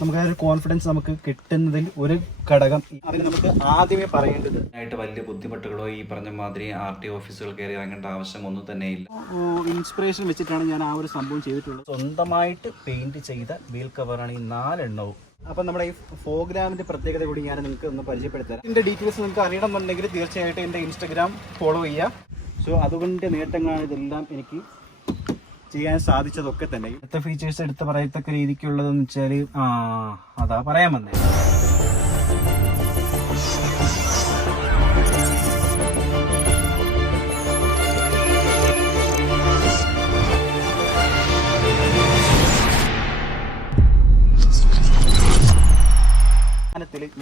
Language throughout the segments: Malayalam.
നമുക്ക് ആ ഒരു കോൺഫിഡൻസ് നമുക്ക് കിട്ടുന്നതിൽ ഒരു ഘടകം. അതിന് നമുക്ക് ആദ്യമേ പറയേണ്ടത് ആയിട്ട് വലിയ ബുദ്ധിമുട്ടുകളോ ഈ പറഞ്ഞ മാതിരി RT ഓഫീസുകൾ കയറി ഇറങ്ങേണ്ട ആവശ്യം ഒന്നും തന്നെ ഇല്ല. ഇൻസ്പിറേഷൻ വെച്ചിട്ടാണ് ഞാൻ ആ ഒരു സംഭവം ചെയ്തിട്ടുള്ളത്. സ്വന്തമായിട്ട് പെയിന്റ് ചെയ്ത വീൽ കവറാണ് ഈ 4 എണ്ണവും. അപ്പം നമ്മുടെ ഈ ഫോഗ്രാമിൻ്റെ പ്രത്യേകത കൂടി ഞാൻ നിങ്ങൾക്ക് ഒന്ന് പരിചയപ്പെടുത്തരാം. ഇതിൻ്റെ ഡീറ്റെയിൽസ് നിങ്ങൾക്ക് അറിയണമെന്നുണ്ടെങ്കിൽ തീർച്ചയായിട്ടും എൻ്റെ ഇൻസ്റ്റഗ്രാം ഫോളോ ചെയ്യുക. സോ അതുകൊണ്ട് നേട്ടങ്ങളാണ് ഇതെല്ലാം എനിക്ക് ചെയ്യാൻ സാധിച്ചതൊക്കെ തന്നെ. അടുത്ത ഫീച്ചേഴ്സ് എടുത്ത് പറയത്തക്ക രീതിക്കുള്ളതെന്ന് വെച്ചാൽ അതാ പറയാൻ വന്നേ.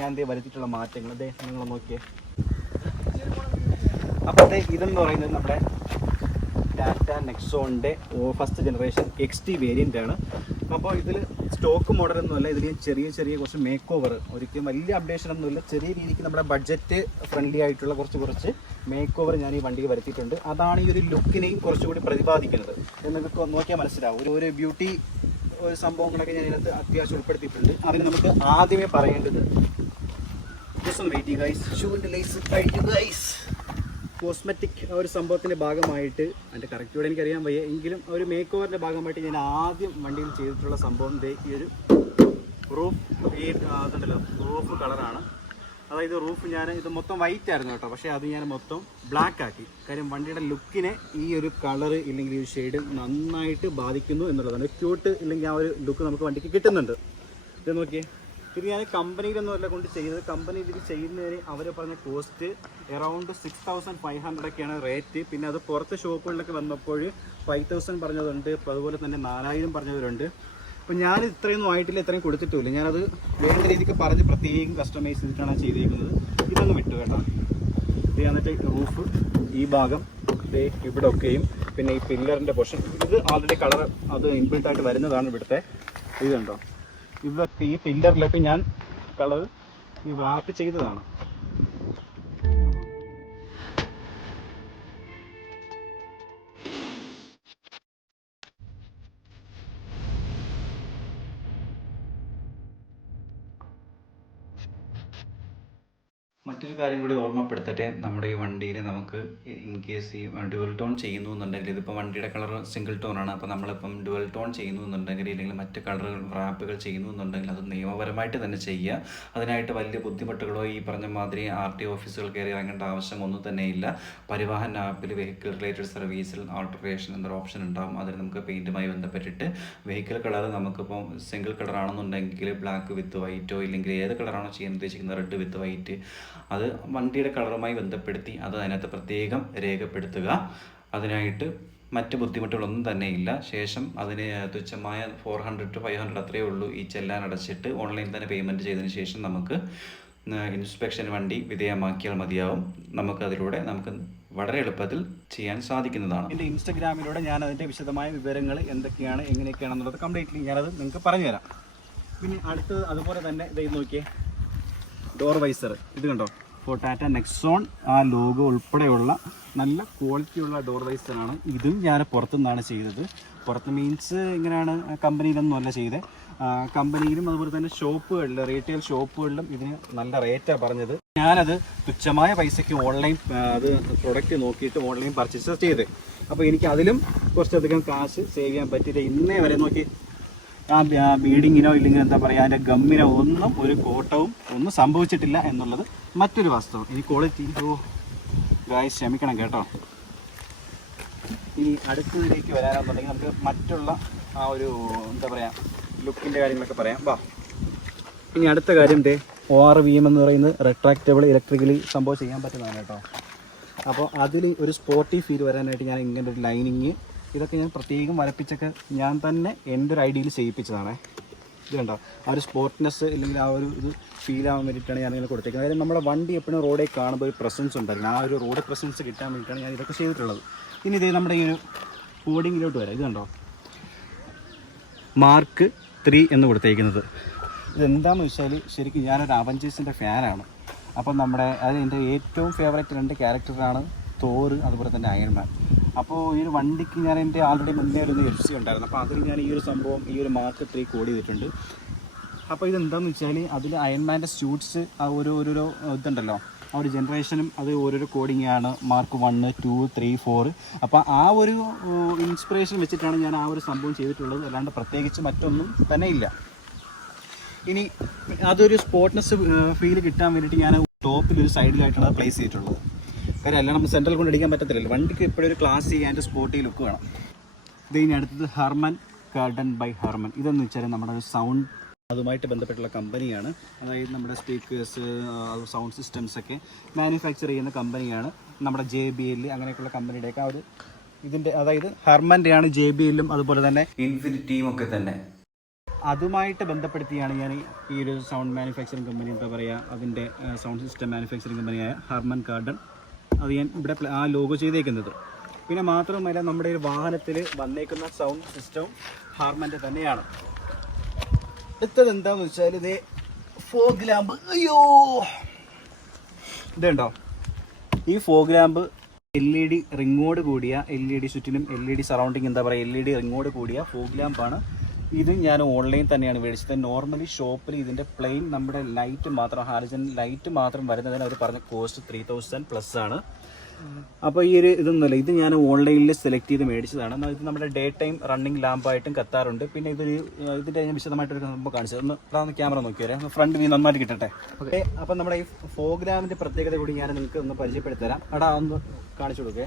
ഞാൻ വരുത്തിയിട്ടുള്ള മാറ്റങ്ങൾ നിങ്ങൾ നോക്കിയേ. അപ്പോൾ ഇതെന്ന് പറയുന്നത് നമ്മുടെ ടാറ്റ നെക്സോണിൻ്റെ ഫസ്റ്റ് ജനറേഷൻ XT വേരിയൻ്റ് ആണ്. അപ്പോൾ ഇതിൽ സ്റ്റോക്ക് മോഡലൊന്നുമല്ല, ഇതിൽ ചെറിയ ചെറിയ കുറച്ച് മേക്ക് ഓവർ, ഒരിക്കലും വലിയ അപ്ഡേഷൻ ഒന്നുമില്ല, ചെറിയ രീതിക്ക് നമ്മുടെ ബഡ്ജറ്റ് ഫ്രണ്ട്ലി ആയിട്ടുള്ള കുറച്ച് മേക്ക് ഓവർ ഞാൻ ഈ വണ്ടിക്ക് വരുത്തിയിട്ടുണ്ട്. അതാണ് ഈ ഒരു ലുക്കിനെയും കുറച്ചുകൂടി പ്രതിപാദിക്കുന്നത്. നിങ്ങൾക്ക് നോക്കിയാൽ മനസ്സിലാവും. ഒരു ബ്യൂട്ടി ഒരു സംഭവങ്ങളൊക്കെ ഞാൻ ഇതിനകത്ത് അത്യാവശ്യം ഉൾപ്പെടുത്തിയിട്ടുണ്ട്. അതിന് നമുക്ക് ആദ്യമേ പറയേണ്ടത് കോസ്മെറ്റിക് ഒരു സംഭവത്തിൻ്റെ ഭാഗമായിട്ട്, എൻ്റെ കറക്റ്റോടെ എനിക്കറിയാൻ വയ്യ, എങ്കിലും ഒരു മേക്ക് ഓവറിൻ്റെ ഭാഗമായിട്ട് ഞാൻ ആദ്യം വണ്ടിയിൽ ചെയ്തിട്ടുള്ള സംഭവം ഈ ഒരു റൂഫ് കളറാണ്. അതായത് റൂഫ് ഇത് മൊത്തം വൈറ്റ് ആയിരുന്നു കേട്ടോ, പക്ഷേ അത് ഞാൻ മൊത്തം ബ്ലാക്ക് ആക്കി. കാര്യം വണ്ടിയുടെ ലുക്കിനെ ഈ ഒരു കളറ് ഇല്ലെങ്കിൽ ഈ ഒരു ഷെയ്ഡ് നന്നായിട്ട് ബാധിക്കുന്നു എന്നുള്ളതാണ്. ക്യൂട്ട് ഇല്ലെങ്കിൽ ആ ഒരു ലുക്ക് നമുക്ക് വണ്ടിക്ക് കിട്ടുന്നുണ്ട്. ഇത് നോക്കിയേ, ഇത് ഞാൻ കമ്പനിയിലൊന്നുമല്ല കൊണ്ട് ചെയ്തത്. കമ്പനിയിൽ ഇത് ചെയ്യുന്നതിന് അവർ പറഞ്ഞ കോസ്റ്റ് അറൗണ്ട് 6500 റേറ്റ്. പിന്നെ അത് പുറത്ത് ഷോപ്പുകളിലൊക്കെ വന്നപ്പോൾ 5000 പറഞ്ഞതുണ്ട്, അതുപോലെ തന്നെ 4000 പറഞ്ഞവരുണ്ട്. അപ്പോൾ ഞാൻ ഇത്രയൊന്നും ആയിട്ടില്ല, ഇത്രയും കൊടുത്തിട്ടില്ല. ഞാനത് വേണ്ട രീതിക്ക് പറഞ്ഞ് പ്രത്യേകം കസ്റ്റമൈസ് ചെയ്തിട്ടാണ് ചെയ്തിരിക്കുന്നത്. ഇതങ്ങ് വിട്ടു കേട്ടോ. ഇത് എന്നിട്ട് റൂഫ് ഈ ഭാഗം ഇവിടെ ഒക്കെയും, പിന്നെ ഈ പില്ലറിൻ്റെ പൊഷൻ ഇത് ആൾറെഡി കളർ അത് ഇൻബിൽട്ടായിട്ട് വരുന്നതാണ്. ഇവിടുത്തെ ഇതുണ്ടോ, ഇതൊക്കെ ഈ പില്ലറിലൊക്കെ ഞാൻ കളർ ഈ വാർപ്പ് ചെയ്തതാണ്. മറ്റൊരു കാര്യം കൂടി ഓർമ്മപ്പെടുത്തട്ടെ, നമ്മുടെ ഈ വണ്ടിയിൽ നമുക്ക് ഇൻ കേസ് ഈ ഡുവൽ ടോൺ ചെയ്യുന്നു എന്നുണ്ടെങ്കിൽ, ഇതിപ്പോൾ വണ്ടിയുടെ കളർ സിംഗിൾ ടോൺ ആണ്, അപ്പോൾ നമ്മളിപ്പം ഡുവൽ ടോൺ ചെയ്യുന്നു എന്നുണ്ടെങ്കിൽ ഇല്ലെങ്കിൽ മറ്റ് കളറുകൾ റാപ്പുകൾ ചെയ്യുന്നു എന്നുണ്ടെങ്കിൽ അത് നിയമപരമായിട്ട് തന്നെ ചെയ്യുക. അതിനായിട്ട് വലിയ ബുദ്ധിമുട്ടുകളോ ഈ പറഞ്ഞ മാതിരി RT ഓഫീസുകൾ കയറി ഇറങ്ങേണ്ട ആവശ്യം ഒന്നും തന്നെ ഇല്ല. പരിവാഹൻ ആപ്പിൽ വെഹിക്കിൾ റിലേറ്റഡ് സർവീസിൽ ആൾട്ടറേഷൻ എന്നൊരു ഓപ്ഷൻ ഉണ്ടാകും. അതിൽ നമുക്ക് പെയിൻറ്റുമായി ബന്ധപ്പെട്ടിട്ട് വെഹിക്കിൾ കളർ നമുക്കിപ്പം സിംഗിൾ കളർ ആണെന്നുണ്ടെങ്കിൽ ബ്ലാക്ക് വിത്ത് വൈറ്റോ ഇല്ലെങ്കിൽ ഏത് കളറാണോ ചെയ്യാൻ ഉദ്ദേശിക്കുന്നത് റെഡ് വിത്ത് വൈറ്റ്, അത് വണ്ടിയുടെ കളറുമായി ബന്ധപ്പെടുത്തി അത് അതിനകത്ത് പ്രത്യേകം രേഖപ്പെടുത്തുക. അതിനായിട്ട് മറ്റ് ബുദ്ധിമുട്ടുകളൊന്നും തന്നെ ഇല്ല. ശേഷം അതിന് തുച്ഛമായ 400 to 500 അത്രയേ ഉള്ളൂ ഈ ചെല്ലാൻ അടച്ചിട്ട് ഓൺലൈൻ തന്നെ പേയ്മെൻറ്റ് ചെയ്തതിന് ശേഷം നമുക്ക് ഇൻസ്പെക്ഷൻ വണ്ടി വിധേയമാക്കിയാൽ മതിയാവും. നമുക്കതിലൂടെ വളരെ എളുപ്പത്തിൽ ചെയ്യാൻ സാധിക്കുന്നതാണ്. എൻ്റെ ഇൻസ്റ്റഗ്രാമിലൂടെ ഞാൻ അതിൻ്റെ വിശദമായ വിവരങ്ങൾ എന്തൊക്കെയാണ് എങ്ങനെയൊക്കെയാണെന്നുള്ളത് കംപ്ലീറ്റ്ലി ഞാനത് നിങ്ങൾക്ക് പറഞ്ഞുതരാം. പിന്നെ അടുത്തത് അതുപോലെ തന്നെ ഇത് നോക്കിയേ, ഡോർ വൈസർ ഇത് കണ്ടോ, ഇപ്പോൾ ടാറ്റ നെക്സോൺ ആ ലോഗോ ഉൾപ്പെടെയുള്ള നല്ല ക്വാളിറ്റിയുള്ള ഡോർ വൈസറാണ്. ഇതും ഞാൻ പുറത്തുനിന്നാണ് ചെയ്തത്. പുറത്ത് മീൻസ് ഇങ്ങനെയാണ്, കമ്പനിയിലൊന്നും അല്ല ചെയ്തത്. കമ്പനിയിലും അതുപോലെ തന്നെ ഷോപ്പുകളിൽ, റീറ്റെയിൽ ഷോപ്പുകളിലും ഇതിന് നല്ല റേറ്റാണ് പറഞ്ഞത്. ഞാനത് തുച്ഛമായ പൈസയ്ക്ക് ഓൺലൈൻ അത് പ്രൊഡക്റ്റ് നോക്കിയിട്ട് ഓൺലൈൻ പർച്ചേസ് ചെയ്ത്, അപ്പോൾ എനിക്ക് അതിലും കുറച്ചധികം കാശ് സേവ് ചെയ്യാൻ പറ്റിയില്ല. ഇന്നേ വരെ നോക്കി ആ ബീഡിങ്ങിനോ ഇല്ലെങ്കിൽ എന്താ പറയുക അതിൻ്റെ ഗമ്മിനോ ഒന്നും ഒരു കോട്ടവും ഒന്നും സംഭവിച്ചിട്ടില്ല എന്നുള്ളത് മറ്റൊരു വാസ്തവം. ഇനി ക്വാളിറ്റി ഗായ്സ് ക്ഷമിക്കണം കേട്ടോ. ഇനി അടുത്തതിലേക്ക് വരാനെന്നുണ്ടെങ്കിൽ നമുക്ക് മറ്റുള്ള ആ ഒരു എന്താ പറയുക ലുക്കിൻ്റെ കാര്യങ്ങളൊക്കെ പറയാം. വാ, ഇനി അടുത്ത കാര്യം ORVM എന്ന് പറയുന്നത് റിട്രാക്റ്റബിൾ ഇലക്ട്രിക്കലി സംഭവം ചെയ്യാൻ പറ്റുന്നതാണ് കേട്ടോ. അപ്പോൾ അതിൽ ഒരു സ്പോർട്ടി ഫീൽ വരാനായിട്ട് ഞാൻ ഇങ്ങനെ ഒരു ലൈനിങ് ഇതൊക്കെ ഞാൻ പ്രത്യേകം വരപ്പിച്ചൊക്കെ ഞാൻ തന്നെ എൻ്റെ ഒരു ഐഡിയയിൽ ചെയ്യിപ്പിച്ചതാണ്. ഇത് കണ്ടോ, ആ ഒരു സ്പോർട്ട്നെസ് ഇല്ലെങ്കിൽ ആ ഒരു ഇത് ഫീൽ ആവാൻ വേണ്ടിയിട്ടാണ് ഞാനിങ്ങനെ കൊടുത്തേക്കുന്നത്. അതായത് നമ്മുടെ വണ്ടി എപ്പോഴും റോഡിൽ കാണുമ്പോൾ ഒരു പ്രസൻസ് ഉണ്ടായിരുന്നു. ആ ഒരു റോഡ് പ്രസൻസ് കിട്ടാൻ വേണ്ടിയിട്ടാണ് ഞാൻ ഇതൊക്കെ ചെയ്തിട്ടുള്ളത്. ഇനി ഇതേ നമ്മുടെ ഈ ഒരു കോഡിങ്ങിലോട്ട് വരാം. ഇത് കണ്ടോ, Mark 3 എന്ന് കൊടുത്തേക്കുന്നത്. ഇതെന്താണെന്ന് വെച്ചാൽ ശരിക്കും ഞാനൊരു അവഞ്ചേഴ്സിൻ്റെ ഫാനാണ്. അപ്പം നമ്മുടെ എൻ്റെ ഏറ്റവും ഫേവറേറ്റ് 2 ക്യാരക്ടറാണ് തോർ, അതുപോലെ തന്നെ അയൺമാൻ. അപ്പോൾ ഈ ഒരു വണ്ടിക്ക് ഞാൻ എൻ്റെ ആൾറെഡി മുന്നേ ഒരു FC ഉണ്ടായിരുന്നു. അപ്പോൾ അതിൽ ഞാൻ ഈ ഒരു സംഭവം ഈ ഒരു Mark 3 കോഡ് ചെയ്തിട്ടുണ്ട്. അപ്പോൾ ഇതെന്താണെന്ന് വെച്ചാൽ അതിൽ അയൺമാൻ്റെ സ്യൂട്ട്സ് ആ ഓരോരോ ഇതുണ്ടല്ലോ, ആ ഒരു ജനറേഷനും അത് ഓരോരോ കോഡിംഗ് ആണ്. മാർക്ക് 1, 2, 3, 4. അപ്പോൾ ആ ഒരു ഇൻസ്പിറേഷൻ വെച്ചിട്ടാണ് ഞാൻ ആ ഒരു സംഭവം ചെയ്തിട്ടുള്ളത്. അല്ലാണ്ട് പ്രത്യേകിച്ച് മറ്റൊന്നും തന്നെ ഇല്ല. ഇനി അതൊരു സ്പോർട്ട്നെസ് ഫീൽ കിട്ടാൻ വേണ്ടിയിട്ട് ഞാൻ ടോപ്പിലൊരു സൈഡിലായിട്ടാണ് പ്ലേസ് ചെയ്തിട്ടുള്ളത്. കാര്യം അല്ല നമ്മൾ സെൻട്രൽ കൊണ്ട് അടിക്കാൻ പറ്റത്തില്ലല്ലോ. വണ്ടിക്ക് എപ്പോഴും ഒരു ക്ലാസി ആൻഡ് സ്പോർട്ടി ലുക്ക് വേണം. ഇത് ഇനി അടുത്തത് ഹെർമൻ ഗാർഡൻ ബൈ ഹെർമൻ. ഇതെന്ന് വെച്ചാൽ നമ്മുടെ ഒരു സൗണ്ട് അതുമായിട്ട് ബന്ധപ്പെട്ടുള്ള കമ്പനിയാണ്. അതായത് നമ്മുടെ സ്പീക്കേഴ്സ്, സൗണ്ട് സിസ്റ്റംസ് ഒക്കെ മാനുഫാക്ചർ ചെയ്യുന്ന കമ്പനിയാണ്. നമ്മുടെ JBL അങ്ങനെയൊക്കെയുള്ള കമ്പനിയുടെയൊക്കെ ആ ഒരു ഇതിൻ്റെ, അതായത് ഹെർമൻ്റെയാണ് JBLും അതുപോലെ തന്നെ ഇൻഫിനിറ്റിയും ഒക്കെ തന്നെ. അതുമായിട്ട് ബന്ധപ്പെടുത്തിയാണ് ഞാൻ ഈ ഒരു സൗണ്ട് മാനുഫാക്ചറിങ് കമ്പനി, എന്താ പറയുക, അതിൻ്റെ സൗണ്ട് സിസ്റ്റം മാനുഫാക്ചറിങ് കമ്പനിയായ ഹെർമൻ ഗാർഡൻ അത് ഞാൻ ഇവിടെ ആ ലോഗോ ചെയ്തേക്കുന്നത്. പിന്നെ മാത്രമല്ല നമ്മുടെ ഒരു വാഹനത്തിൽ വന്നേക്കുന്ന സൗണ്ട് സിസ്റ്റവും ഹെർമൻ്റെ തന്നെയാണ്. അടുത്തത് എന്താണെന്ന് വെച്ചാൽ ഇത് ഫോഗ് ലാമ്പ്. അയ്യോ, ഇതുണ്ടോ ഈ ഫോഗ് ലാമ്പ് LED റിങ്ങോട് കൂടിയ, LED ചുറ്റിനും LED സറൗണ്ടിങ്, എന്താ പറയുക, LED റിങ്ങോട് കൂടിയ ഫോഗ് ലാമ്പാണ്. ഇത് ഞാൻ ഓൺലൈൻ തന്നെയാണ് മേടിച്ചത്. നോർമലി ഷോപ്പിൽ ഇതിൻ്റെ പ്ലെയിൻ നമ്മുടെ ലൈറ്റ് മാത്രം, ഹാലജൻ ലൈറ്റ് മാത്രം വരുന്നതിന് അവർ പറഞ്ഞ കോസ്റ്റ് 3000+ ആണ്. അപ്പോൾ ഈ ഒരു ഇതൊന്നുമല്ല, ഇത് ഞാൻ ഓൺലൈനിൽ സെലക്ട് ചെയ്ത് മേടിച്ചതാണ്. ഇത് നമ്മുടെ ഡേ ടൈം റണ്ണിങ് ലാമ്പായിട്ടും കത്താറുണ്ട്. പിന്നെ ഇതിൻ്റെ ഞാൻ വിശദമായിട്ടൊരു സംഭവം കാണിച്ചത്. ഒന്ന് ക്യാമറ നോക്കി വരാം, ഫ്രണ്ട് വ്യൂ നന്നായിട്ട് കിട്ടട്ടെ. ഓക്കെ, അപ്പം നമ്മുടെ ഈ ഫോഗ് ലാമ്പിൻ്റെ പ്രത്യേകത കൂടി ഞാൻ നിങ്ങൾക്ക് ഒന്ന് പരിചയപ്പെടുത്തരാം. എടാ ഒന്ന് കാണിച്ചു കൊടുക്കേ.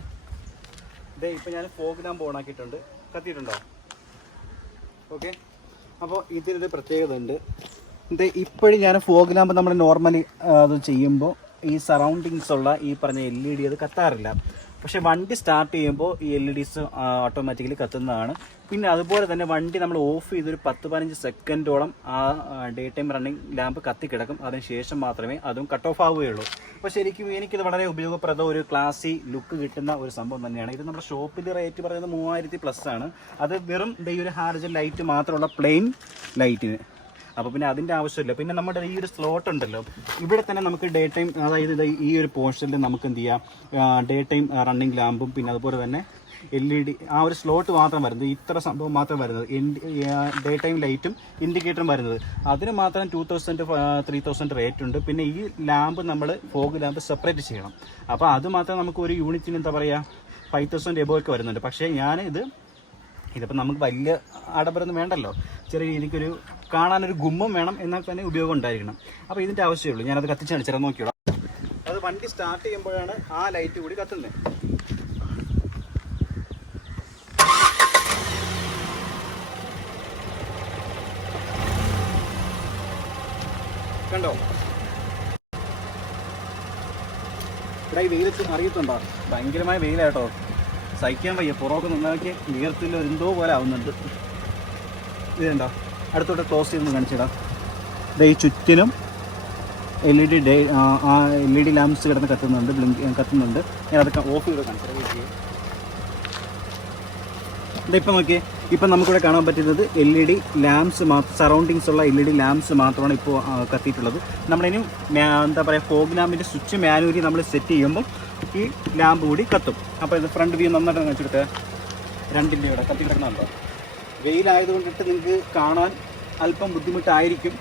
ഇതേ ഇപ്പം ഞാൻ ഫോഗ് ലാമ്പ് ഓണാക്കിയിട്ടുണ്ട്. കത്തിയിട്ടുണ്ടോ? ഓക്കെ, അപ്പോൾ ഇതിനൊരു പ്രത്യേകത ഉണ്ട്. ഇത് ഇപ്പോഴും ഞാൻ ഫോഗ് ലാമ്പ് നമ്മൾ നോർമലി അത് ചെയ്യുമ്പോൾ ഈ സറൗണ്ടിങ്സ് ഉള്ള ഈ പറഞ്ഞ LED അത് കത്താറില്ല. പക്ഷേ വണ്ടി സ്റ്റാർട്ട് ചെയ്യുമ്പോൾ ഈ LEDs ഓട്ടോമാറ്റിക്കലി കത്തുന്നതാണ്. പിന്നെ അതുപോലെ തന്നെ വണ്ടി നമ്മൾ ഓഫ് ചെയ്തൊരു 10-15 സെക്കൻഡോളം ആ ഡേ ടൈം റണ്ണിങ് ലാമ്പ് കത്തിക്കിടക്കും. അതിന് ശേഷം മാത്രമേ അതും കട്ട് ഓഫ് ആവുകയുള്ളൂ. അപ്പോൾ ശരിക്കും എനിക്കിത് വളരെ ഉപയോഗപ്രദം, ഒരു ക്ലാസി ലുക്ക് കിട്ടുന്ന ഒരു സംഭവം തന്നെയാണ്. ഇത് നമ്മുടെ ഷോപ്പിൽ റേറ്റ് പറയുന്നത് 3000+ ആണ്. അത് വെറും ഈ ഒരു ഹാലജൻ ലൈറ്റ് മാത്രമുള്ള പ്ലെയിൻ ലൈറ്റിന്. അപ്പോൾ പിന്നെ അതിൻ്റെ ആവശ്യമില്ല. പിന്നെ നമ്മുടെ ഈ ഒരു സ്ലോട്ട് ഉണ്ടല്ലോ, ഇവിടെ തന്നെ നമുക്ക് ഡേ ടൈം, അതായത് ഈ ഒരു പോർഷനിൽ നമുക്ക് എന്ത് ചെയ്യാം, ഡേ ടൈം റണ്ണിങ് ലാമ്പും പിന്നെ അതുപോലെ തന്നെ LED ആ ഒരു സ്ലോട്ട് മാത്രം വരുന്നത്, ഇത്ര സംഭവം മാത്രം വരുന്നത്, ഡേ ടൈം ലൈറ്റും ഇൻഡിക്കേറ്ററും വരുന്നത്. അതിന് മാത്രം 2000-3000 റേറ്റ് ഉണ്ട്. പിന്നെ ഈ ലാമ്പ് നമ്മൾ ഫോഗ് ലാമ്പ് സെപ്പറേറ്റ് ചെയ്യണം. അപ്പോൾ അത് മാത്രം നമുക്ക് ഒരു യൂണിറ്റിന് എന്താ പറയുക 5000 എബോ ഒക്കെ വരുന്നുണ്ട്. പക്ഷേ ഇതിപ്പോൾ നമുക്ക് വലിയ ആഡംബരമൊന്നും വേണ്ടല്ലോ, ചെറിയ രീതിക്കൊരു കാണാനൊരു ഗുമ്മം വേണം, എന്നാൽ തന്നെ ഉപയോഗം ഉണ്ടായിരിക്കണം. അപ്പോൾ ഇതിൻ്റെ ആവശ്യമുള്ളൂ. ഞാനത് കത്തിച്ച് കാണിച്ചാൽ നോക്കിയോളാം. അത് വണ്ടി സ്റ്റാർട്ട് ചെയ്യുമ്പോഴാണ് ആ ലൈറ്റ് കൂടി കത്തുന്നത്. കണ്ടോ? ഇവിടെ ഈ വെയിലത്ത് അറിയത്തുണ്ടോ? ഭയങ്കരമായ വെയിലാട്ടോ, സഹിക്കാൻ വയ്യ. പുറമൊക്കെ നന്നാക്കി വീർത്തിൽ എന്തോ പോലെ ആവുന്നുണ്ട്. ഇത് കണ്ടോ? അടുത്തോട്ട് ക്ലോസ് ചെയ്തൊന്ന് കാണിച്ചിടാം. ഈ ചുറ്റിനും LED LED ലാമ്പ്സ് കിടന്ന് കത്തുന്നുണ്ട്. ഞാൻ അതൊക്കെ ഓഫ് ചെയ്ത് കാണിച്ചു. ഇപ്പം നോക്കിയേ, ഇപ്പം നമുക്കിവിടെ കാണാൻ പറ്റുന്നത് LED ലാമ്പ്സ് സറൗണ്ടിങ്സ് ഉള്ള LED ലാമ്പ്സ് മാത്രമാണ് ഇപ്പോൾ കത്തിയിട്ടുള്ളത്. നമ്മളിനി എന്താ പറയുക, ഫോഗ് ലാമ്പിൻ്റെ സ്വിച്ച് മാനുവലി നമ്മൾ സെറ്റ് ചെയ്യുമ്പോൾ ഈ ലാമ്പ് കൂടി കത്തും. അപ്പോൾ ഇത് ഫ്രണ്ട് വ്യൂ നന്നായിട്ട് കാണിച്ചെടുത്ത് രണ്ടിൻ്റെ ഇവിടെ കത്തി കിടക്കുന്നുണ്ടോ? വെയിലായതുകൊണ്ടിട്ട് നിങ്ങൾക്ക് കാണാൻ അല്പം ബുദ്ധിമുട്ടായിരിക്കും.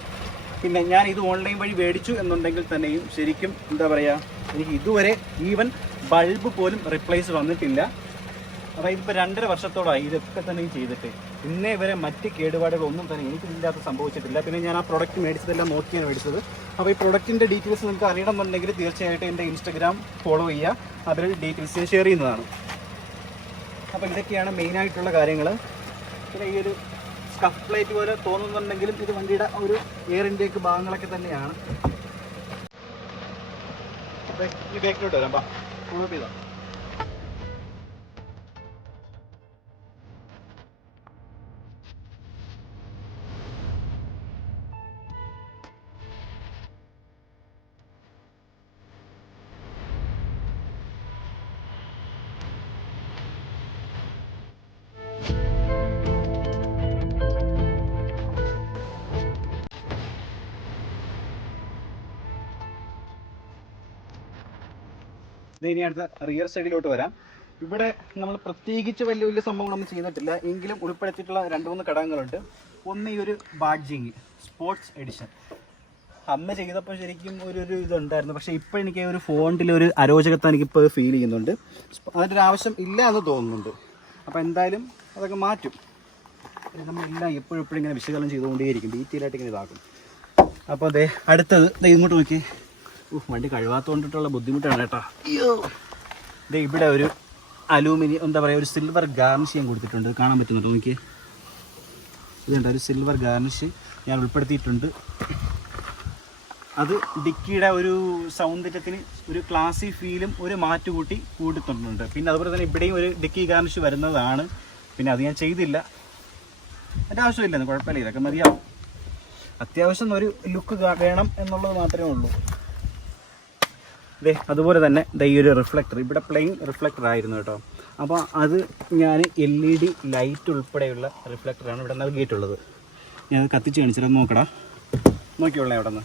പിന്നെ ഞാൻ ഇത് ഓൺലൈൻ വഴി മേടിച്ചു എന്നുണ്ടെങ്കിൽ തന്നെയും ശരിക്കും എന്താ പറയുക, എനിക്ക് ഇതുവരെ ഈവൻ ബൾബ് പോലും റിപ്ലേസ് വന്നിട്ടില്ല. അതായത് ഇപ്പോൾ 2.5 വർഷത്തോളമായി ഇതൊക്കെ തന്നെയും ചെയ്തിട്ട് ഇന്നേ വരെ മറ്റ് കേടുപാടുകളൊന്നും തന്നെ എനിക്കിതിനകത്ത് സംഭവിച്ചിട്ടില്ല. പിന്നെ ഞാൻ ആ പ്രൊഡക്റ്റ് മേടിച്ചതെല്ലാം നോക്കിയാണ് മേടിച്ചത്. അപ്പോൾ ഈ പ്രൊഡക്റ്റിൻ്റെ ഡീറ്റെയിൽസ് നിങ്ങൾക്ക് അറിയണമെന്നുണ്ടെങ്കിൽ തീർച്ചയായിട്ടും എൻ്റെ ഇൻസ്റ്റഗ്രാം ഫോളോ ചെയ്യുക, അതിൽ ഡീറ്റെയിൽസ് ഷെയർ ചെയ്യുന്നതാണ്. അപ്പോൾ ഇതൊക്കെയാണ് മെയിനായിട്ടുള്ള കാര്യങ്ങൾ. പിന്നെ ഈ ഒരു സ്കഫ് പ്ലേറ്റ് പോലെ തോന്നുന്നുണ്ടെങ്കിലും ഇത് വണ്ടിയുടെ ഒരു എയർ ഇൻടേക്ക് ഭാഗങ്ങളൊക്കെ തന്നെയാണ്. ഈ ബാക്കിലോട്ട് വരാം, ഫുൾ അപ്പ് ചെയ്താൽ. ഇനി അടുത്ത റിയർ സൈഡിലോട്ട് വരാം. ഇവിടെ നമ്മൾ പ്രത്യേകിച്ച് വലിയ വലിയ സംഭവങ്ങളൊന്നും ചെയ്തിട്ടില്ല, എങ്കിലും ഉൾപ്പെടുത്തിയിട്ടുള്ള 2-3 ഘടകങ്ങളുണ്ട്. ഒന്ന് ഈ ഒരു ബാഡ്ജിങ് സ്പോർട്സ് എഡിഷൻ അന്ന് ചെയ്തപ്പോൾ ശരിക്കും ഒരു ഇതുണ്ടായിരുന്നു. പക്ഷേ ഇപ്പോൾ എനിക്ക് ഒരു ഫോണ്ടിലൊരു അരോചകത്വം എനിക്കിപ്പോൾ ഫീൽ ചെയ്യുന്നുണ്ട്. അതിൻ്റെ ഒരു ആവശ്യം ഇല്ല എന്ന് തോന്നുന്നുണ്ട്. അപ്പോൾ എന്തായാലും അതൊക്കെ മാറ്റും. നമ്മളെല്ലാം എപ്പോഴും ഇങ്ങനെ വിശകലനം ചെയ്തുകൊണ്ടേയിരിക്കും, ഡീറ്റെയിൽ ആയിട്ട് ഇങ്ങനെ ഇതാക്കും. അപ്പോൾ അതെ അടുത്തത് ഇങ്ങോട്ട് നോക്കി. വണ്ടി കഴുകാത്തോണ്ടിട്ടുള്ള ബുദ്ധിമുട്ടാണ് കേട്ടോ. അയ്യോ, ഇവിടെ ഒരു അലൂമിനിയം എന്താ പറയുക, ഒരു സിൽവർ ഗാർണിഷ് ഞാൻ കൊടുത്തിട്ടുണ്ട്. കാണാൻ പറ്റുന്നുണ്ടോ നോക്കി? ഇതുണ്ട്, ഒരു സിൽവർ ഗാർണിഷ് ഞാൻ ഉൾപ്പെടുത്തിയിട്ടുണ്ട്. അത് ഡിക്കിയുടെ ഒരു സൗന്ദര്യത്തിന് ഒരു ക്ലാസി ഫീലും ഒരു മാറ്റുകൂട്ടി കൂട്ടിത്തുന്നുണ്ട്. പിന്നെ അതുപോലെ തന്നെ ഇവിടെയും ഒരു ഡിക്കി ഗാർണിഷ് വരുന്നതാണ്. പിന്നെ അത് ഞാൻ ചെയ്തില്ല, അതിൻ്റെ ആവശ്യമില്ലെന്ന്, കുഴപ്പമില്ല, ഇതൊക്കെ മതിയാവും. അത്യാവശ്യം ഒരു ലുക്ക് വേണം എന്നുള്ളത് മാത്രമേ ഉള്ളൂ. അതുപോലെ തന്നെ ഈ ഒരു റിഫ്ലക്ടർ ഇവിടെ പ്ലെയിൻ റിഫ്ലക്ടർ ആയിരുന്നു കേട്ടോ. അപ്പോൾ അത് ഞാൻ LED ലൈറ്റ് ഉൾപ്പെടെയുള്ള റിഫ്ലക്ടറാണ് ഇവിടെ നൽകിയിട്ടുള്ളത്. ഞാൻ അത് കത്തിച്ച് കാണിച്ചിട്ട് നോക്കടാ, നോക്കിയുള്ളേ അവിടെ നിന്ന്.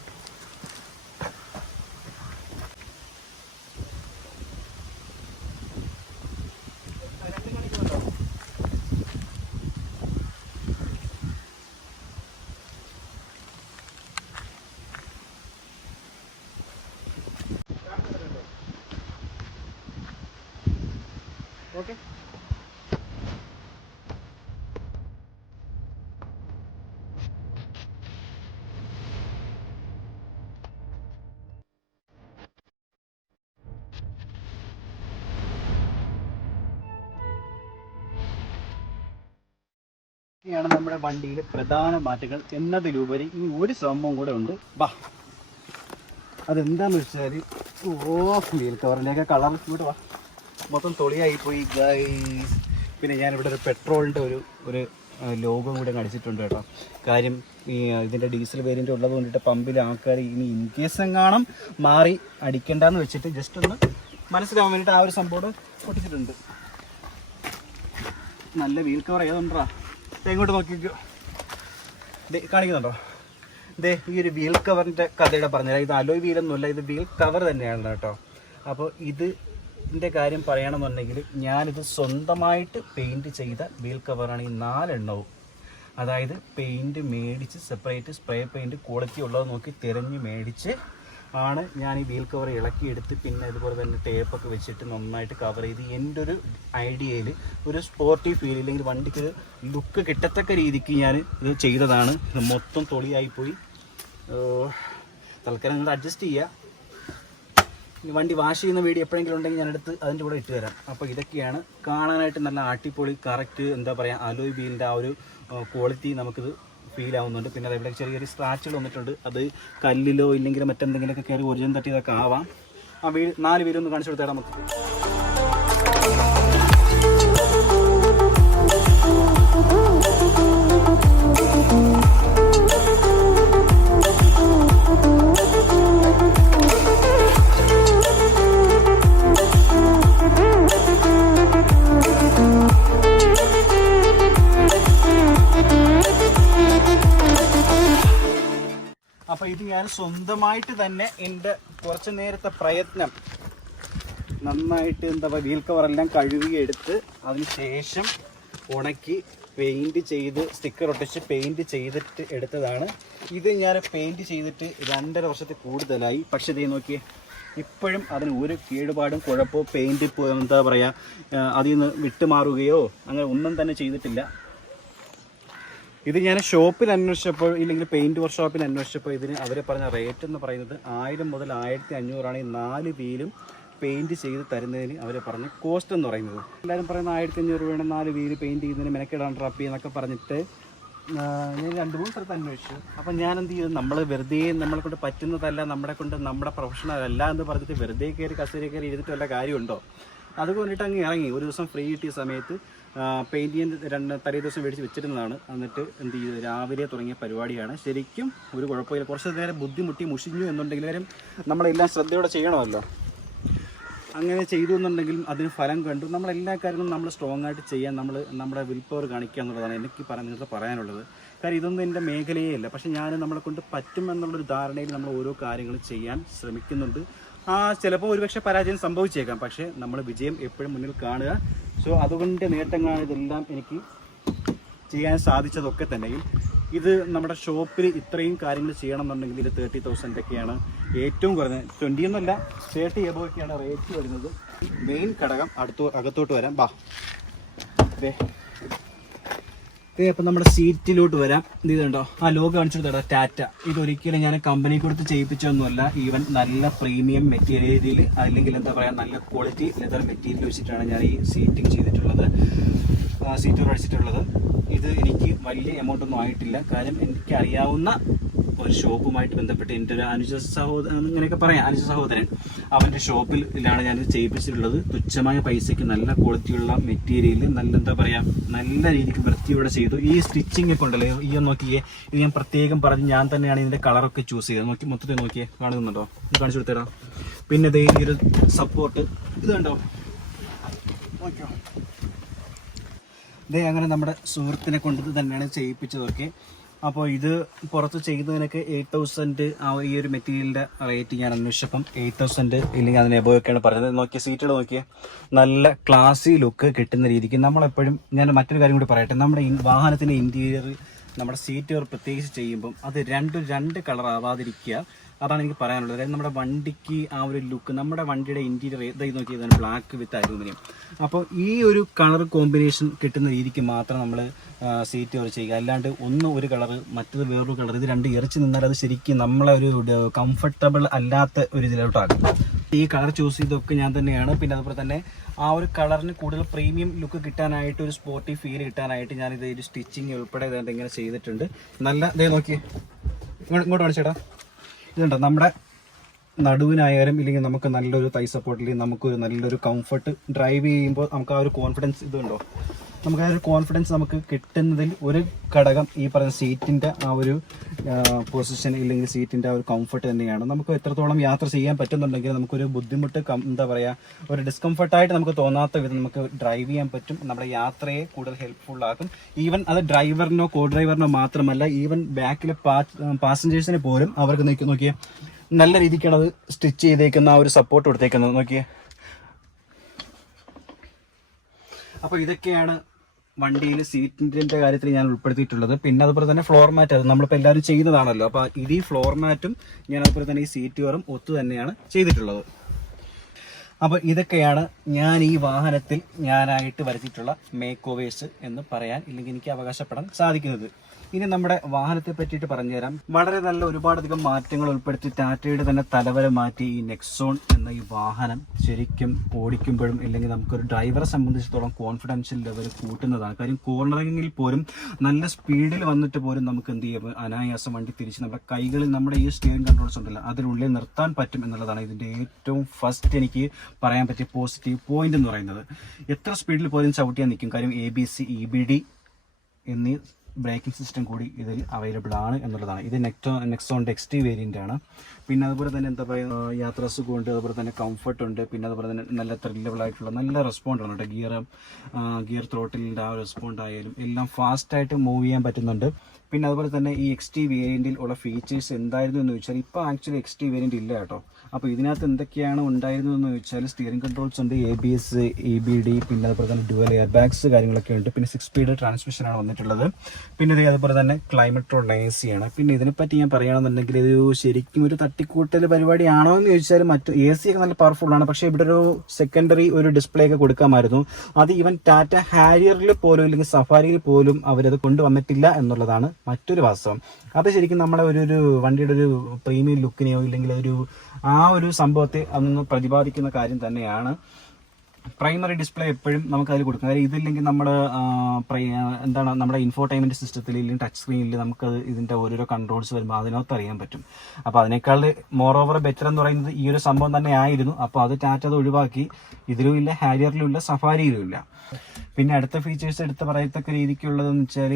ഓക്കെ, ാണ് നമ്മുടെ വണ്ടിയിൽ പ്രധാന മാറ്റങ്ങൾ എന്നതിലുപരി ഈ ഒരു സംഭവം കൂടെ ഉണ്ട്. അതെന്താന്ന് വെച്ചാൽ വീൽ കവറിൻ്റെയൊക്കെ കളർ ഇങ്ങോട്ട് വാ, മൊത്തം തൊളിയായിപ്പോയി ഗൈസ്. പിന്നെ ഞാനിവിടെ ഒരു പെട്രോളിൻ്റെ ഒരു ലോഗോ കൂടെ അടിച്ചിട്ടുണ്ട് കേട്ടോ. കാര്യം ഈ ഇതിൻ്റെ ഡീസൽ വേരിയൻ്റ് ഉള്ളത് കൊണ്ടിട്ട് പമ്പിൽ ആൾക്കാർ ഇനി ഇൻ കേസ് എങ്ങാനും മാറി അടിക്കണ്ടെന്ന് വെച്ചിട്ട് ജസ്റ്റ് ഒന്ന് മനസ്സിലാവാൻ വേണ്ടിയിട്ട് ആ ഒരു സംഭവം പൊട്ടിച്ചിട്ടുണ്ട്. നല്ല വീൽ കവർ ഏതുണ്ടാ, ഇങ്ങോട്ട് നോക്കിക്കോ, കാണിക്കുന്നുണ്ടോ? ഈ ഒരു വീൽ കവറിൻ്റെ കഥയുടെ പറഞ്ഞുതരാം. ഇത് അലോയ് വീലൊന്നുമല്ല, ഇത് വീൽ കവർ തന്നെയാണ് കേട്ടോ. അപ്പോൾ ഇതിൻ്റെ കാര്യം പറയണമെന്നുണ്ടെങ്കിൽ ഞാനിത് സ്വന്തമായിട്ട് പെയിൻറ്റ് ചെയ്ത വീൽ കവറാണ് ഈ 4 എണ്ണവും. അതായത് പെയിൻറ്റ് മേടിച്ച് സെപ്പറേറ്റ് സ്പ്രേ പെയിൻറ്റ് ക്വാളിറ്റി ഉള്ളത് നോക്കി തിരഞ്ഞ് മേടിച്ച് ആണ് ഞാൻ ഈ വീൽ കവർ ഇളക്കിയെടുത്ത് പിന്നെ ഇതുപോലെ തന്നെ ടേപ്പൊക്കെ വെച്ചിട്ട് നന്നായിട്ട് കവർ ചെയ്ത് എൻ്റെ ഒരു ഐഡിയയിൽ ഒരു സ്പോർട്ടി ഫീൽ ഇല്ലെങ്കിൽ വണ്ടിക്കൊരു ലുക്ക് കിട്ടത്തക്ക രീതിക്ക് ഞാൻ ഇത് ചെയ്തതാണ്. മൊത്തം തൊളിയായിപ്പോയി, തൽക്കാലം നിങ്ങൾ അഡ്ജസ്റ്റ് ചെയ്യുക. വണ്ടി വാഷ് ചെയ്യുന്ന വീഡിയോ എപ്പോഴെങ്കിലും ഉണ്ടെങ്കിൽ ഞാനെടുത്ത് അതിൻ്റെ കൂടെ ഇട്ട് തരാം. അപ്പോൾ ഇതൊക്കെയാണ് കാണാനായിട്ട് നല്ല അടിപൊളി കറക്റ്റ് എന്താ പറയുക അലോയ് വീലിൻ്റെ ആ ഒരു ക്വാളിറ്റി നമുക്കിത് ഫീൽ ആവുന്നുണ്ട്. പിന്നെ അതേപോലെ ചെറിയൊരു സ്ക്രാച്ചുകൾ വന്നിട്ടുണ്ട്. അത് കല്ലിലോ ഇല്ലെങ്കിൽ മറ്റെന്തെങ്കിലുമൊക്കെ കയറി ഒറിജിനൽ തട്ടിയതൊക്കെ ആവാം. ആ 4 വീലൊന്ന് കാണിച്ചു കൊടുത്തേടാ നമുക്ക്. അപ്പോൾ ഇത് ഞാൻ സ്വന്തമായിട്ട് തന്നെ എൻ്റെ കുറച്ച് നേരത്തെ പ്രയത്നം നന്നായിട്ട് എന്താ പറയുക വീൽ കവറെല്ലാം കഴുകി എടുത്ത് അതിന് ശേഷം ഉണക്കി പെയിൻറ്റ് ചെയ്ത് സ്റ്റിക്കർ ഒട്ടിച്ച് പെയിൻറ്റ് ചെയ്തിട്ട് എടുത്തതാണ്. ഇത് ഞാൻ പെയിൻറ്റ് ചെയ്തിട്ട് 2.5 വർഷത്തിൽ കൂടുതലായി. പക്ഷേ ഇത് നോക്കിയേ, ഇപ്പോഴും അതിന് ഒരു കേടുപാടും കുഴപ്പമോ പെയിൻറ്റ് എന്താ പറയുക അതിൽ നിന്ന് വിട്ടുമാറുകയോ അങ്ങനെ ഒന്നും തന്നെ ചെയ്തിട്ടില്ല. ഇത് ഞാൻ ഷോപ്പിൽ അന്വേഷിച്ചപ്പോൾ ഇല്ലെങ്കിൽ പെയിൻറ്റ് വർക്ക്ഷോപ്പിൽ അന്വേഷിച്ചപ്പോൾ ഇതിന് അവർ പറഞ്ഞ റേറ്റ് എന്ന് പറയുന്നത് 1000 മുതൽ 1500 ഈ 4 വീലും പെയിൻറ്റ് ചെയ്ത് തരുന്നതിന് അവർ പറഞ്ഞ കോസ്റ്റ് എന്ന് പറയുന്നത്. എല്ലാവരും പറയുന്നത് 1500 രൂപയാണ് 4 വീല് പെയിൻറ്റ് ചെയ്യുന്നതിന് മെനക്കെടാൻ ട്രപ്പി എന്നൊക്കെ പറഞ്ഞിട്ട് ഞാൻ 2-3 സ്ഥലത്ത് അന്വേഷിച്ചു. അപ്പം ഞാൻ എന്ത് ചെയ്തു, നമ്മൾ വെറുതെ നമ്മളെ കൊണ്ട് പറ്റുന്നതല്ല, നമ്മുടെ പ്രൊഫഷണൽ അല്ല എന്ന് പറഞ്ഞിട്ട് വെറുതെ കയറി കസേര കയറി ഇരുന്നിട്ട് വല്ല കാര്യമുണ്ടോ? അതുകൊണ്ടിട്ട് അങ്ങ് ഇറങ്ങി. ഒരു ദിവസം ഫ്രീ കിട്ടിയ സമയത്ത് പെയിൻറ്റ് ചെയ്യാൻ തലേ ദിവസം മേടിച്ച് വെച്ചിരുന്നതാണ്. എന്നിട്ട് എന്ത് ചെയ്തു, രാവിലെ തുടങ്ങിയ പരിപാടിയാണ്. ശരിക്കും ഒരു കുഴപ്പമില്ല. കുറച്ച് നേരം ബുദ്ധിമുട്ടി മുഷിഞ്ഞു എന്നുണ്ടെങ്കിലും നമ്മളെല്ലാം ശ്രദ്ധയോടെ ചെയ്യണമല്ലോ. അങ്ങനെ ചെയ്തു എന്നുണ്ടെങ്കിലും അതിന് ഫലം കണ്ടു. നമ്മളെല്ലാ കാര്യങ്ങളും നമ്മൾ സ്ട്രോങ് ആയിട്ട് ചെയ്യാൻ നമ്മുടെ വിൽ പവർ കാണിക്കുക എന്നുള്ളതാണ് എനിക്ക് നിങ്ങൾക്ക് പറയാനുള്ളത്. കാര്യം ഇതൊന്നും എൻ്റെ മേഖലയേ അല്ല. പക്ഷേ നമ്മളെ കൊണ്ട് പറ്റുമെന്നുള്ളൊരു ധാരണയിൽ നമ്മൾ ഓരോ കാര്യങ്ങളും ചെയ്യാൻ ശ്രമിക്കുന്നുണ്ട്. ചിലപ്പോൾ ഒരുപക്ഷെ പരാജയം സംഭവിച്ചേക്കാം, പക്ഷേ നമ്മൾ വിജയം എപ്പോഴും മുന്നിൽ കാണുക. സോ അതുകൊണ്ട് നേട്ടങ്ങളാണ് ഇതെല്ലാം എനിക്ക് ചെയ്യാൻ സാധിച്ചതൊക്കെ തന്നെയും. ഇത് നമ്മുടെ ഷോപ്പിൽ ഇത്രയും കാര്യങ്ങൾ ചെയ്യണമെന്നുണ്ടെങ്കിൽ ഇത് 30,000 ഏറ്റവും കുറഞ്ഞത്. 20 ഒന്നുമല്ല, 30 എബോയൊക്കെയാണ് റേറ്റ് വരുന്നത്. മെയിൻ ഘടകം അകത്തോട്ട് വരാം. അപ്പം നമ്മുടെ സീറ്റിലോട്ട് വരാം. ഇത് കണ്ടോ, ആ ലോഗോ കാണിച്ചു തരാം, ടാറ്റ. ഇതൊരിക്കലും ഞാൻ കമ്പനി കൊടുത്ത് ചെയ്യിപ്പിച്ചൊന്നുമല്ല. ഈവൻ നല്ല പ്രീമിയം മെറ്റീരിയലിൽ, അല്ലെങ്കിൽ എന്താ പറയുക, നല്ല ക്വാളിറ്റി ലെതർ മെറ്റീരിയൽ വെച്ചിട്ടാണ് ഞാൻ ഈ സീറ്റിംഗ് ചെയ്തിട്ടുള്ളത്, സീറ്റ് അടിച്ചിട്ടുള്ളത്. ഇത് എനിക്ക് വലിയ എമൗണ്ട് ഒന്നും ആയിട്ടില്ല. കാര്യം എനിക്ക് അറിയാവുന്ന ഒരു ഷോപ്പുമായിട്ട് ബന്ധപ്പെട്ട് എൻ്റെ ഒരു അനുജ സഹോദരൻ അവൻ്റെ ഷോപ്പിലാണ് ഞാനിത് ചെയ്യിപ്പിച്ചിട്ടുള്ളത്. തുച്ഛമായ പൈസയ്ക്ക് നല്ല ക്വാളിറ്റിയുള്ള മെറ്റീരിയൽ, നല്ല എന്താ പറയുക, നല്ല രീതിക്ക് വൃത്തിയോടെ ചെയ്തു. ഈ സ്റ്റിച്ചിങ് ഒക്കെ ഉണ്ടല്ലോ, ഈ നോക്കിയേ, ഇത് ഞാൻ പ്രത്യേകം പറഞ്ഞ് ഞാൻ തന്നെയാണ് ഇതിൻ്റെ കളറൊക്കെ ചൂസ് ചെയ്തത്. മൊത്തത്തിൽ നോക്കിയേ, കാണുന്നുണ്ടോ? ഇത് കാണിച്ചു കൊടുത്തരാം. പിന്നെ ഈ ഒരു സപ്പോർട്ട് ഇത് കണ്ടോ, നോക്കിയോ. ഇതേ അങ്ങനെ നമ്മുടെ സുഹൃത്തിനെ കൊണ്ട് തന്നെയാണ് ചെയ്യിപ്പിച്ചതൊക്കെ. അപ്പോൾ ഇത് പുറത്ത് ചെയ്യുന്നതിനൊക്കെ 8,000 ഈ ഒരു മെറ്റീരിയലിൻ്റെ റേറ്റ് ഞാൻ അന്വേഷിച്ചപ്പം 8,000 ഇല്ലെങ്കിൽ അതിന് എബോയൊക്കെയാണ് പറഞ്ഞത്. നോക്കിയ സീറ്റുകൾ നോക്കിയ നല്ല ക്ലാസി ലുക്ക് കിട്ടുന്ന രീതിക്ക് നമ്മളെപ്പോഴും, ഞാൻ മറ്റൊരു കാര്യം കൂടി പറയട്ടെ, നമ്മുടെ വാഹനത്തിൻ്റെ ഇൻറ്റീരിയർ, നമ്മുടെ സീറ്റ് പ്രത്യേകിച്ച് ചെയ്യുമ്പം അത് രണ്ട് കളർ ആവാതിരിക്കുക. അതാണ് എനിക്ക് പറയാനുള്ളത്. അതായത് നമ്മുടെ വണ്ടിക്ക് ആ ഒരു ലുക്ക്, നമ്മുടെ വണ്ടിയുടെ ഇൻറ്റീരിയർ ഇതായി നോക്കിയതാണ് ബ്ലാക്ക് വിത്ത് അലൂമിനിയം. അപ്പോൾ ഈ ഒരു കളർ കോമ്പിനേഷൻ കിട്ടുന്ന രീതിക്ക് മാത്രം നമ്മൾ സീറ്റ് കവർ ചെയ്യുക. അല്ലാണ്ട് ഒരു കളർ മറ്റത് വേറൊരു കളർ, ഇത് രണ്ട് ഇറച്ചി നിന്നാൽ അത് ശരിക്കും നമ്മളെ ഒരു കംഫർട്ടബിൾ അല്ലാത്ത ഒരു ഇതിലോട്ടാകും. ഈ കളർ ചൂസ് ചെയ്തൊക്കെ ഞാൻ തന്നെയാണ്. പിന്നെ അതുപോലെ തന്നെ ആ ഒരു കളറിന് കൂടുതൽ പ്രീമിയം ലുക്ക് കിട്ടാനായിട്ട്, ഒരു സ്പോർട്ടി ഫീൽ കിട്ടാനായിട്ട് ഞാനിത് ഒരു സ്റ്റിച്ചിങ് ഉൾപ്പെടെ ഇതായിട്ട് ഇങ്ങനെ ചെയ്തിട്ടുണ്ട്. നല്ല ഇതേ നോക്കി, ഇങ്ങോട്ട് കാണിച്ചേട്ടാ. ഇതുണ്ടോ, നമ്മുടെ നടുവിനായാലും ഇല്ലെങ്കിൽ നമുക്ക് നല്ലൊരു തൈ സപ്പോർട്ടിൽ നമുക്കൊരു നല്ലൊരു കംഫർട്ട് ഡ്രൈവ് ചെയ്യുമ്പോൾ നമുക്ക് ആ ഒരു കോൺഫിഡൻസ്, ഇതുണ്ടോ, നമുക്ക് ആ ഒരു കോൺഫിഡൻസ് നമുക്ക് കിട്ടുന്നതിൽ ഒരു ഘടകം ഈ പറയുന്ന സീറ്റിൻ്റെ ആ ഒരു പൊസിഷൻ ഇല്ലെങ്കിൽ സീറ്റിൻ്റെ ആ ഒരു കംഫർട്ട് തന്നെയാണ്. നമുക്ക് എത്രത്തോളം യാത്ര ചെയ്യാൻ പറ്റുന്നുണ്ടെങ്കിൽ നമുക്കൊരു ബുദ്ധിമുട്ട്, എന്താ പറയുക, ഒരു ഡിസ്കംഫർട്ടായിട്ട് നമുക്ക് തോന്നാത്ത വിധം നമുക്ക് ഡ്രൈവ് ചെയ്യാൻ പറ്റും. നമ്മുടെ യാത്രയെ കൂടുതൽ ഹെൽപ്ഫുള്ളാക്കും. ഈവൻ അത് ഡ്രൈവറിനോ കോ ഡ്രൈവറിനോ മാത്രമല്ല, ഈവൻ ബാക്കിലെ പാസഞ്ചേഴ്സിനെ പോലും അവർക്ക് നോക്കിയാൽ നല്ല രീതിക്കാണ് അത് സ്റ്റിച്ച് ചെയ്തേക്കുന്ന ആ ഒരു സപ്പോർട്ട് കൊടുത്തേക്കുന്നത്. നോക്കിയേ. അപ്പോൾ ഇതൊക്കെയാണ് വണ്ടിയിൽ സീറ്റിൻ്റെ കാര്യത്തിൽ ഞാൻ ഉൾപ്പെടുത്തിയിട്ടുള്ളത്. പിന്നെ അതുപോലെ തന്നെ ഫ്ലോർ മാറ്റ്, അത് നമ്മളിപ്പോൾ എല്ലാവരും ചെയ്യുന്നതാണല്ലോ. അപ്പോൾ ഈ ഫ്ലോർ മാറ്റും ഞാൻ അതുപോലെ തന്നെ ഈ സീറ്റ് കവറും ഒത്തു തന്നെയാണ് ചെയ്തിട്ടുള്ളത്. അപ്പോൾ ഇതൊക്കെയാണ് ഞാൻ ഈ വാഹനത്തിൽ ഞാനായിട്ട് വരുത്തിയിട്ടുള്ള മേക്ക് ഓവേഴ്സ് എന്ന് പറയാൻ, ഇല്ലെങ്കിൽ എനിക്ക് അവകാശപ്പെടാൻ സാധിക്കുന്നത്. ഇനി നമ്മുടെ വാഹനത്തെ പറ്റിയിട്ട് പറഞ്ഞുതരാം. വളരെ നല്ല ഒരുപാടധികം മാറ്റങ്ങൾ ഉൾപ്പെടുത്തി ടാറ്റയുടെ തന്നെ തലവര മാറ്റി ഈ നെക്സോൺ എന്ന ഈ വാഹനം ശരിക്കും ഓടിക്കുമ്പോഴും ഇല്ലെങ്കിൽ നമുക്കൊരു ഡ്രൈവറെ സംബന്ധിച്ചിടത്തോളം കോൺഫിഡൻഷ്യൽ ലെവൽ കൂട്ടുന്നതാണ്. കാര്യം കോർണറിങ്ങിൽ പോലും നല്ല സ്പീഡിൽ വന്നിട്ട് പോലും നമുക്ക് എന്ത് ചെയ്യും, അനായാസം വണ്ടി തിരിച്ച് നമ്മുടെ കൈകളിൽ നമ്മുടെ ഈ സ്റ്റിയറിംഗ് കൺട്രോൾസ് ഉണ്ടല്ലോ അതിനുള്ളിൽ നിർത്താൻ പറ്റും എന്നുള്ളതാണ് ഇതിൻ്റെ ഏറ്റവും ഫസ്റ്റ് എനിക്ക് പറയാൻ പറ്റിയ പോസിറ്റീവ് പോയിന്റ് എന്ന് പറയുന്നത്. എത്ര സ്പീഡിൽ പോലും ചവിട്ടിയാൽ നിൽക്കും. കാര്യം ABS, EBD എന്നീ ബ്രേക്കിംഗ് സിസ്റ്റം കൂടി ഇതിൽ അവൈലബിൾ ആണ് എന്നുള്ളതാണ്. ഇത് നെക്സോണിൻ്റെ XT വേരിയൻ്റ് ആണ്. പിന്നെ അതുപോലെ തന്നെ എന്താ പറയുക, യാത്രാ സുഖമുണ്ട്, അതുപോലെ തന്നെ കംഫർട്ട് ഉണ്ട്. പിന്നെ അതുപോലെ തന്നെ നല്ല ത്രില്ലബിൾ ആയിട്ടുള്ള നല്ല റെസ്പോണ്ടാണ് കേട്ടോ. ഗിയർ ത്രോട്ടിലിൻ്റെ ആ റെസ്പോണ്ട് ആയാലും എല്ലാം ഫാസ്റ്റായിട്ട് മൂവ് ചെയ്യാൻ പറ്റുന്നുണ്ട്. പിന്നെ അതുപോലെ തന്നെ ഈ XT വേരിയൻറ്റിൽ ഉള്ള ഫീച്ചേഴ്സ് എന്തായിരുന്നു എന്ന് ചോദിച്ചാൽ, ഇപ്പോൾ ആക്ച്വലി XT വേരിയൻറ്റ് ഇല്ല കേട്ടോ. അപ്പോൾ ഇതിനകത്ത് എന്തൊക്കെയാണ് ഉണ്ടായിരുന്നതെന്ന് ചോദിച്ചാൽ, സ്റ്റിയറിംഗ് കൺട്രോൾസ് ഉണ്ട്, ABS, EBD, പിന്നെ അതുപോലെ തന്നെ ഡുവൽ എയർ ബാഗ്സ് കാര്യങ്ങളൊക്കെ ഉണ്ട്. പിന്നെ 6 സ്പീഡ് ട്രാൻസ്മിഷനാണ് വന്നിട്ടുള്ളത്. പിന്നെ അതുപോലെ തന്നെ ക്ലൈമറ്റ് AC ആണ്. പിന്നെ ഇതിനെപ്പറ്റി ഞാൻ പറയുകയാണെന്നുണ്ടെങ്കിൽ ഇത് ശരിക്കും ഒരു തട്ടിക്കൂട്ടൽ പരിപാടിയാണോ എന്ന് ചോദിച്ചാൽ, AC ഒക്കെ നല്ല പവർഫുള്ളാണ്. പക്ഷേ ഇവിടെ ഒരു സെക്കൻഡറി ഒരു ഡിസ്പ്ലേ ഒക്കെ കൊടുക്കാമായിരുന്നു. അത് ഈവൻ ടാറ്റ ഹാരിയറിൽ പോലും ഇല്ലെങ്കിൽ സഫാരിയിൽ പോലും അവരത് കൊണ്ടുവന്നിട്ടില്ല എന്നുള്ളതാണ് മറ്റൊരു വാസ്തവം. അത് ശരിക്കും നമ്മളെ ഒരു വണ്ടിയുടെ ഒരു പ്രീമിയം ലുക്കിനെയോ ഇല്ലെങ്കിൽ ആ ഒരു സംഭവത്തെ അതൊന്ന് പ്രതിപാദിക്കുന്ന കാര്യം തന്നെയാണ്. പ്രൈമറി ഡിസ്പ്ലേ എപ്പോഴും നമുക്കതിൽ കൊടുക്കും. കാര്യം ഇതില്ലെങ്കിൽ നമ്മൾ നമ്മുടെ ഇൻഫോർടൈൻമെൻറ്റ് സിസ്റ്റത്തിൽ ഇല്ലെങ്കിൽ ടച്ച് സ്ക്രീനിൽ നമുക്കത് ഇതിൻ്റെ ഓരോരോ കൺട്രോൾസ് വരുമ്പോൾ അതിനകത്ത് അറിയാൻ പറ്റും. അപ്പോൾ അതിനേക്കാൾ മോർ ഓവർ ബെറ്റർ എന്ന് പറയുന്നത് ഈ ഒരു സംഭവം തന്നെ ആയിരുന്നു. അപ്പോൾ അത് ടാറ്റ അത് ഒഴിവാക്കി. ഇതിലും ഇല്ല, ഹാരിയറിലും ഇല്ല, സഫാരിയിലും ഇല്ല. പിന്നെ അടുത്ത ഫീച്ചേഴ്സ് എടുത്ത് പറയത്തക്ക രീതിക്കുള്ളതെന്ന് വെച്ചാൽ,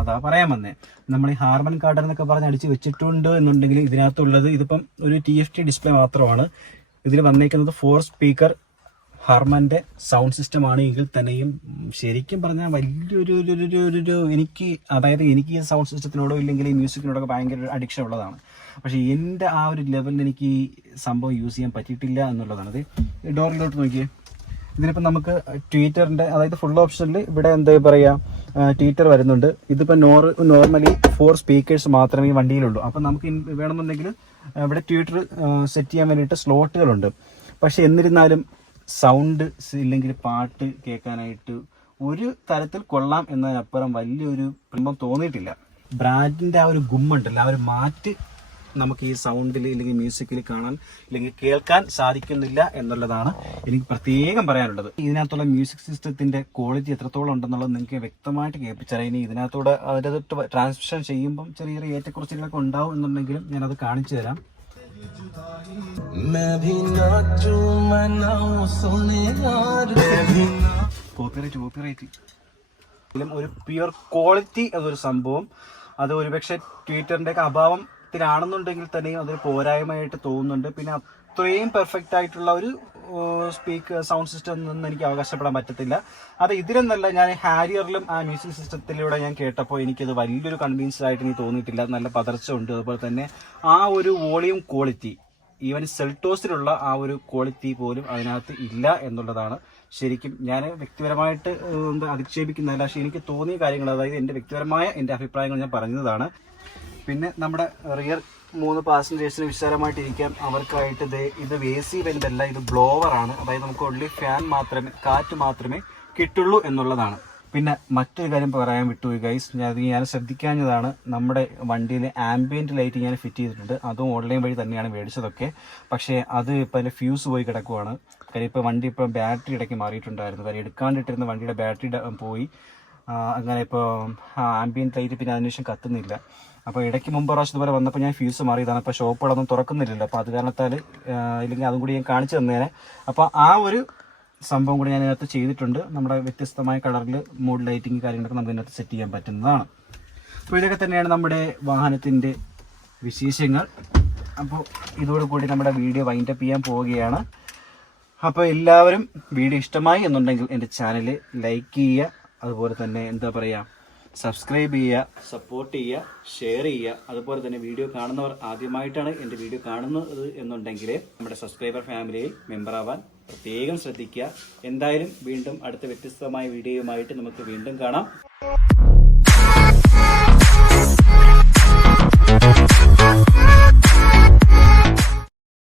അതാ പറയാൻ വന്നേ, നമ്മൾ ഈ ഹാർമൻ കാർഡർ എന്നൊക്കെ പറഞ്ഞ് അടിച്ച് വെച്ചിട്ടുണ്ട് എന്നുണ്ടെങ്കിൽ ഇതിനകത്തുള്ളത് ഇതിപ്പം ഒരു TFT ഡിസ്പ്ലേ മാത്രമാണ്. ഇതിൽ വന്നേക്കുന്നത് 4 സ്പീക്കർ ഹർമൻ്റെ സൗണ്ട് സിസ്റ്റം ആണ് എങ്കിൽ തന്നെയും ശരിക്കും പറഞ്ഞാൽ വലിയൊരു എനിക്ക് അതായത് എനിക്ക് ഈ സൗണ്ട് സിസ്റ്റത്തിനോടോ ഇല്ലെങ്കിൽ ഈ മ്യൂസിക്കിനോടൊക്കെ ഭയങ്കര അഡിക്ഷൻ ഉള്ളതാണ്. പക്ഷേ എൻ്റെ ആ ഒരു ലെവലിൽ എനിക്ക് ഈ സംഭവം യൂസ് ചെയ്യാൻ പറ്റിയിട്ടില്ല എന്നുള്ളതാണ്. അത് ഡോറിലോട്ട് നോക്കിയേ, ഇതിനിപ്പോൾ നമുക്ക് ട്വീറ്ററിൻ്റെ അതായത് ഫുൾ ഓപ്ഷനിൽ ഇവിടെ എന്താ പറയുക ട്വീറ്റർ വരുന്നുണ്ട്. ഇതിപ്പോൾ നോർമലി 4 സ്പീക്കേഴ്സ് മാത്രമേ ഈ വണ്ടിയിലുള്ളൂ. അപ്പം നമുക്ക് വേണമെന്നുണ്ടെങ്കിൽ ഇവിടെ ട്വീറ്റർ സെറ്റ് ചെയ്യാൻ വേണ്ടിയിട്ട് സ്ലോട്ടുകളുണ്ട്. പക്ഷെ എന്നിരുന്നാലും സൗണ്ട് ഇല്ലെങ്കിൽ പാട്ട് കേൾക്കാനായിട്ട് ഒരു തരത്തിൽ കൊള്ളാം എന്നതിനപ്പുറം വലിയൊരു പ്രബന്ധം തോന്നിയിട്ടില്ല. ബ്രാൻഡിൻ്റെ ആ ഒരു ഗുമ്മുണ്ടല്ലോ, ആ ഒരു മാറ്റ് നമുക്ക് ഈ സൗണ്ടിൽ ഇല്ലെങ്കിൽ മ്യൂസിക്കിൽ കാണാൻ ഇല്ലെങ്കിൽ കേൾക്കാൻ സാധിക്കുന്നില്ല എന്നുള്ളതാണ് എനിക്ക് പ്രത്യേകം പറയാനുള്ളത്. ഇതിനകത്തുള്ള മ്യൂസിക് സിസ്റ്റത്തിൻ്റെ ക്വാളിറ്റി എത്രത്തോളം ഉണ്ടെന്നുള്ളത് നിങ്ങൾക്ക് വ്യക്തമായിട്ട് കേൾപ്പിച്ചറിയാം. ഇനി ഇതിനകത്തൂടെ അതിൻ്റെ ട്രാൻസ്മിഷൻ ചെയ്യുമ്പം ചെറിയ ചെറിയ ഏറ്റക്കുറച്ചിലൊക്കെ ഉണ്ടാവും എന്നുണ്ടെങ്കിലും ഞാനത് കാണിച്ചു തരാം. കോപ്പിറൈറ്റ് ഒരു പ്യുവർ ക്വാളിറ്റി എന്നൊരു സംഭവം അത് ഒരുപക്ഷെ ട്വിറ്ററിൻ്റെ ഒക്കെ അഭാവത്തിലാണെന്നുണ്ടെങ്കിൽ തന്നെയും അതൊരു പോരായ്മയായിട്ട് തോന്നുന്നുണ്ട്. പിന്നെ അത്രയും പെർഫെക്റ്റ് ആയിട്ടുള്ള ഒരു സൗണ്ട് സിസ്റ്റം ഒന്നും എനിക്ക് അവകാശപ്പെടാൻ പറ്റത്തില്ല. അത് ഇതിലെന്നല്ല, ഞാൻ ഹാരിയറിലും ആ മ്യൂസിക് സിസ്റ്റത്തിലൂടെ ഞാൻ കേട്ടപ്പോൾ എനിക്കത് വലിയൊരു കൺവിൻസ്ഡ് ആയിട്ട് എനിക്ക് തോന്നിയിട്ടില്ല. നല്ല പതർച്ച ഉണ്ട്. അതുപോലെ തന്നെ ആ ഒരു വോളിയം ക്വാളിറ്റി ഈവൻ സെൽട്ടോസിലുള്ള ആ ഒരു ക്വാളിറ്റി പോലും അതിനകത്ത് ഇല്ല എന്നുള്ളതാണ് ശരിക്കും. ഞാൻ വ്യക്തിപരമായിട്ട് അധിക്ഷേപിക്കുന്നതല്ല, പക്ഷേ എനിക്ക് തോന്നിയ കാര്യങ്ങൾ, അതായത് എൻ്റെ വ്യക്തിപരമായ എൻ്റെ അഭിപ്രായങ്ങൾ ഞാൻ പറഞ്ഞതാണ്. പിന്നെ നമ്മുടെ റിയർ 3 പാസഞ്ചേഴ്സിന് വിശാലമായിട്ട് ഇരിക്കാൻ അവർക്കായിട്ട് ഇത് AC വെൻ്റ് അല്ല, ഇത് ബ്ലോവറാണ്. അതായത് നമുക്ക് ഓൺലി ഫാൻ മാത്രമേ, കാറ്റ് മാത്രമേ കിട്ടുള്ളൂ എന്നുള്ളതാണ്. പിന്നെ മറ്റൊരു കാര്യം പറയാൻ വിട്ടുപോയി ഗൈസ്, ഞാൻ ശ്രദ്ധിക്കാഞ്ഞതാണ്. നമ്മുടെ വണ്ടിയിൽ ആംബിയൻറ്റ് ലൈറ്റ് ഞാൻ ഫിറ്റ് ചെയ്തിട്ടുണ്ട്. അതും ഓൺലൈൻ വഴി തന്നെയാണ് മേടിച്ചതൊക്കെ. പക്ഷേ അത് ഇപ്പോൾ അതിൻ്റെ ഫ്യൂസ് പോയി കിടക്കുവാണ്. കാര്യം ഇപ്പോൾ വണ്ടി ഇപ്പോൾ ബാറ്ററി ഇടയ്ക്ക് മാറിയിട്ടുണ്ടായിരുന്നു. കാര്യം എടുക്കാണ്ടിട്ടിരുന്ന വണ്ടിയുടെ ബാറ്ററി പോയി. അങ്ങനെ ഇപ്പോൾ ആംബിയൻറ്റ് ലൈറ്റ് പിന്നെ അതിനുശേഷം കത്തുന്നില്ല. അപ്പോൾ ഇടയ്ക്ക് മുമ്പ് പ്രാവശ്യം ഇതുപോലെ വന്നപ്പോൾ ഞാൻ ഫ്യൂസ് മാറിയതാണ്. അപ്പോൾ ഷോപ്പുകളൊന്നും തുറക്കുന്നില്ലല്ലോ. അപ്പോൾ അത് കാരണത്താൽ ഇല്ലെങ്കിൽ അതും കൂടി ഞാൻ കാണിച്ചു തന്നേനെ. അപ്പോൾ ആ ഒരു സംഭവം കൂടി ഞാൻ ഇതിനകത്ത് ചെയ്തിട്ടുണ്ട്. നമ്മുടെ വ്യത്യസ്തമായ കളറിൽ മൂഡ് ലൈറ്റിങ് കാര്യങ്ങളൊക്കെ നമുക്ക് ഇതിനകത്ത് സെറ്റ് ചെയ്യാൻ പറ്റുന്നതാണ്. അപ്പോൾ ഇതൊക്കെ തന്നെയാണ് നമ്മുടെ വാഹനത്തിൻ്റെ വിശേഷങ്ങൾ. അപ്പോൾ ഇതോടുകൂടി നമ്മുടെ വീഡിയോ വൈൻഡപ്പ് ചെയ്യാൻ പോവുകയാണ്. അപ്പോൾ എല്ലാവരും വീഡിയോ ഇഷ്ടമായി എന്നുണ്ടെങ്കിൽ എൻ്റെ ചാനൽ ലൈക്ക് ചെയ്യുക, അതുപോലെ തന്നെ എന്താ പറയുക സബ്സ്ക്രൈബ് ചെയ്യുക, സപ്പോർട്ട് ചെയ്യുക, ഷെയർ ചെയ്യുക. അതുപോലെ തന്നെ വീഡിയോ കാണുന്നവർ ആദ്യമായിട്ടാണ് എൻ്റെ വീഡിയോ കാണുന്നത് എന്നുണ്ടെങ്കിൽ നമ്മുടെ സബ്സ്ക്രൈബർ ഫാമിലിയിൽ മെമ്പർ ആവാൻ പ്രത്യേകം ശ്രദ്ധിക്കുക. എന്തായാലും വീണ്ടും അടുത്ത വ്യത്യസ്തമായ വീഡിയോയുമായിട്ട് നമുക്ക് വീണ്ടും കാണാം.